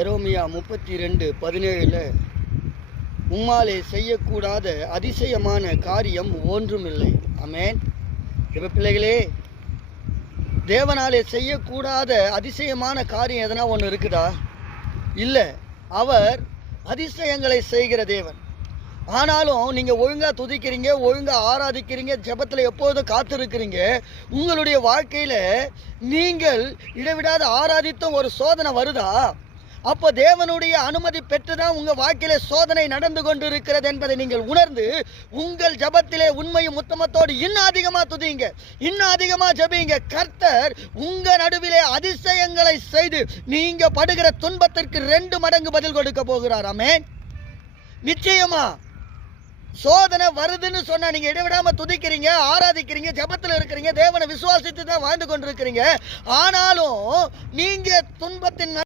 எரோமியா 32:17 உம்மாலே செய்யக்கூடாத அதிசயமான காரியம் ஒன்றுமில்லை. ஆமென். தேவ பிள்ளைகளே, தேவனாலே செய்யக்கூடாத அதிசயமான காரியம் எதனா ஒன்று இருக்குதா? இல்லை. அவர் அதிசயங்களை செய்கிற தேவன். ஆனாலும் நீங்கள் ஒழுங்காக துதிக்கிறீங்க, ஒழுங்காக ஆராதிக்கிறீங்க, ஜெபத்தில் எப்போதும் காத்திருக்கிறீங்க. உங்களுடைய வாழ்க்கையில் நீங்கள் இடைவிடாத ஆராதித்தும் ஒரு சோதனை வருதா? அப்போ தேவனுடைய அனுமதி பெற்றுதான் உங்கள் வாழ்க்கையிலே சோதனை நடந்து கொண்டு இருக்கிறது என்பதை நீங்கள் உணர்ந்து உங்கள் ஜெபத்திலே உண்மையும் உத்தமத்தோடு இன்னும் அதிகமாக துதிங்க, இன்னும் அதிகமாக ஜெபிங்க. கர்த்தர் உங்கள் நடுவிலே அதிசயங்களை செய்து நீங்கள் படுகிற துன்பத்திற்கு 2 மடங்கு பதில் கொடுக்க போகிறார். ஆமென். நிச்சயமா சோதனை வருதுன்னு சொன்னா நீங்க இடைவிடாம துதிக்கிறீங்க, ஆராதிக்கிறீங்க, ஜெபத்தில் இருக்கிறீங்க, தேவனை விசுவாசித்து தான் வாழ்ந்து கொண்டிருக்கிறீங்க. ஆனாலும் நீங்க துன்பத்தின்